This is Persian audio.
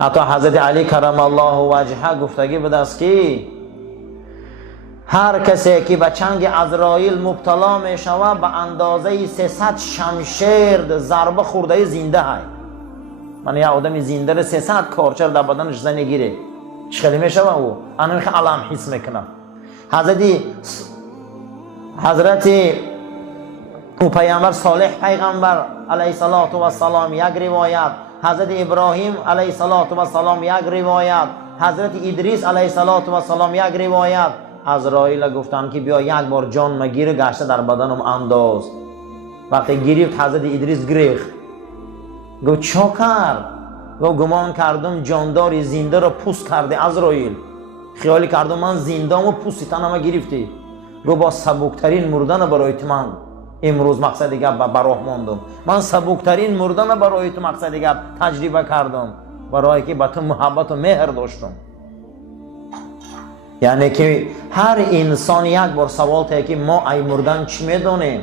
حتی حضرت علی کرم الله وجهه گفتگی بوده است که هر کسی که به چنگ عزرائیل مبتلا می شود به اندازه 300 شمشیر ضربه خورده زنده های. من یه آدم زنده را 300 کارچر در بدنش زنی گیره چخیلی می شود او انا که علم حس میکنم. حضرت او پیامبر صالح پیغمبر علیه السلام یک روایت، حضرت ابراهیم علیه السلام یک روایت، حضرت ادریس علیه السلام یک روایت. عزرائیل گفتن که بیا یک بار جان مگیر گشته در بدنم انداز. وقتی گرفت حضرت ادریس گریخت، گفت چا کرد؟ گفت گمان کردم جاندار زنده را پوست کرده عزرائیل، خیالی کردم من زندم و پوستی تنم گرفتی. گفت با سبکترین مردن برای تو من امروز مقصد دیگه براه ماندم، من سبکترین مردن برای تو مقصد دیگه تجربه کردم، برای که به تو محبت و مهر داشتم. یعنی که هر انسان یک بار سوال ته که ما ای مردن چی میدونیم؟